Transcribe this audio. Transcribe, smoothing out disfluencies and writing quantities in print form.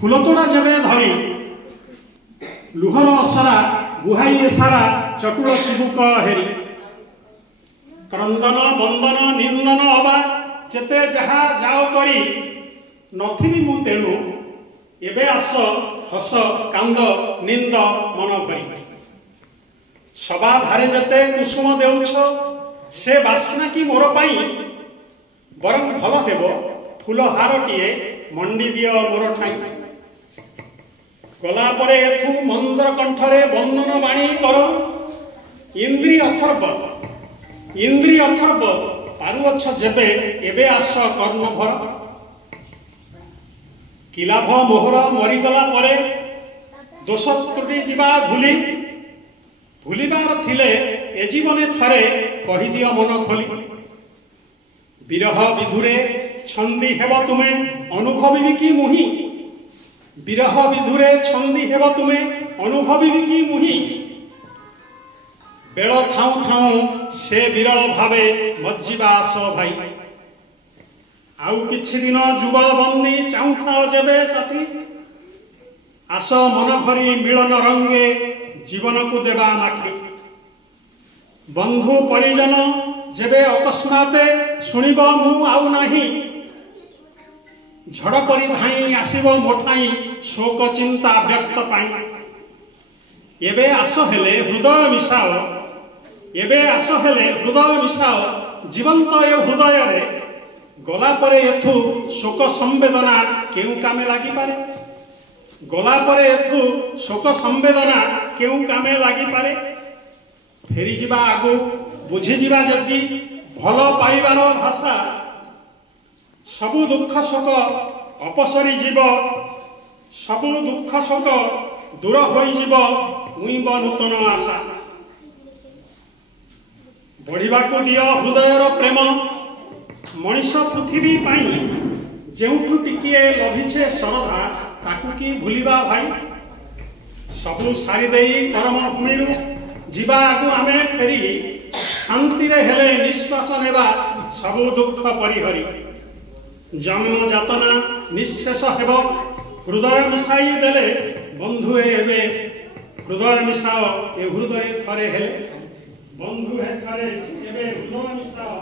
फुलतोड़ा जेबे धरी लुहर असरा बुहाई सारा चटुल चिबुक हेरी क्रंदन बंदन निंदन अबा जेते जहा जाओ करी नथिबी मु तेणु एबे आस हस कांद निंद मन करी सभा धारे जेते कुसुम देउछ से बासना की मोर पाई बरं भल हेबो फूल हारटीए मंडी दियो मोर ठाई गला परे एथु मंदर कंठरे बंदन बाणी कर इंद्री अथर्व पारुअछ जेबे एबे आस कर्ण भर किलाभ मोहर मरीगला परे दोष त्रुटि जीवा भूलिबार थिले ए जीवने थरे कहि दियो मन खोली विरह विधुरे छंदी हेब तुमे अनुभवी की मुही विरह विधुरे छंदी हेब तुमे अनुभवी की मुही बेल थाऊ थाऊ से विरल भावे मज्जिबा आस भाई आउ किछि दिन जुगल बंदी चाहू थाओ जेबे साथी आस मन भरी मिलन रंगे जीवन को देवा माखी बंधु परिजन जेबे अकस्माते सुनिब मु आउ नाही झड़ परी भाई आसिब मोठाई शोक चिंता व्यक्त पाई एबे आस हेले हृदय मिसाओ एबे आस हेले हृदय मिसाओ जीवंत ए हृदय रे गला परे एथु शोक संवेदना केउ कामे लागि पारे गला परे एथु शोक संवेदना केउ कामे लागि पारे फेरी जीवा आगु बुझी जीवा जति भल पाइबार भाषा सबु दुख शोक अपसरी जीव सबु दुख शोक दूर होई जीव उइब नूतन आशा बढ़िबा को दियो हृदयर प्रेम मनीष पृथ्वी पाई जेउठु टिकिए लभिछे श्रद्धा ताकू की भूलिबा भाई सबु सारी देई कर्म भूमिरु जीवा आगु आमे फेरी शांति रे हेले निश्वास नेबा सबु दुख परिहरी जन्म जातना निशेष हेब हृदय मिसाई देले बंधु एबे हृदय मिसाओ ए हृदय थरे हेले बंधु हे थरे एबे हृदय मिसाओ।